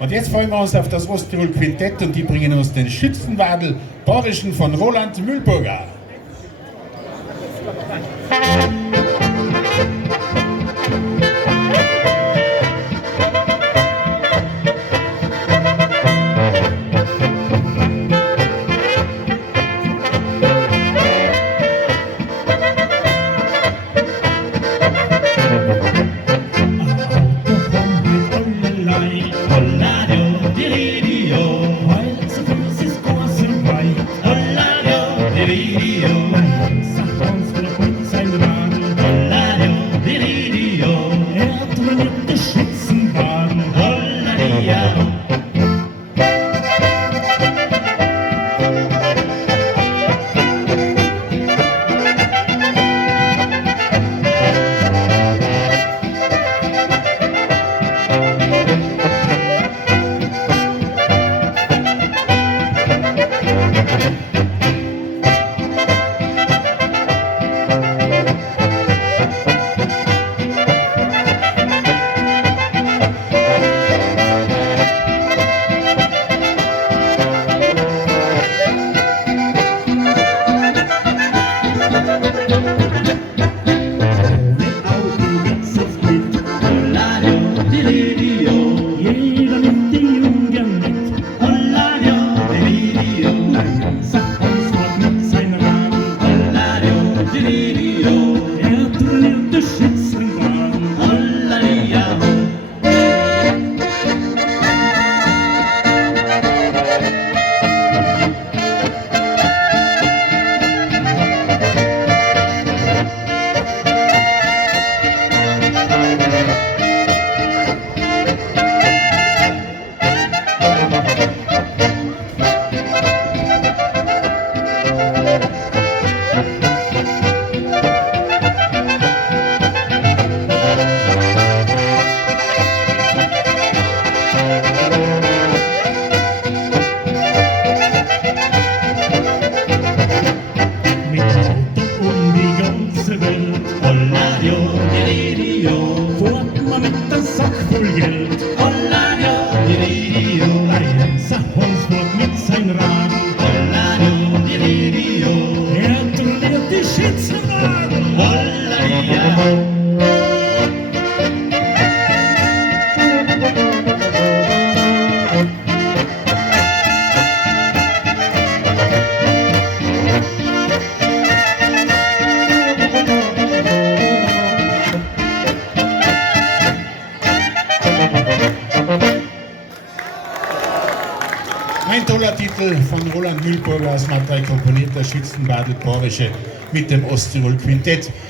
Und jetzt freuen wir uns auf das Osttirol Quintett und die bringen uns den Schützenwadel Borischen von Roland Mühlburger. Ein toller Titel von Roland Mühlburger als Material komponiert, der Schützenwadel Borische mit dem Osttirol Quintett.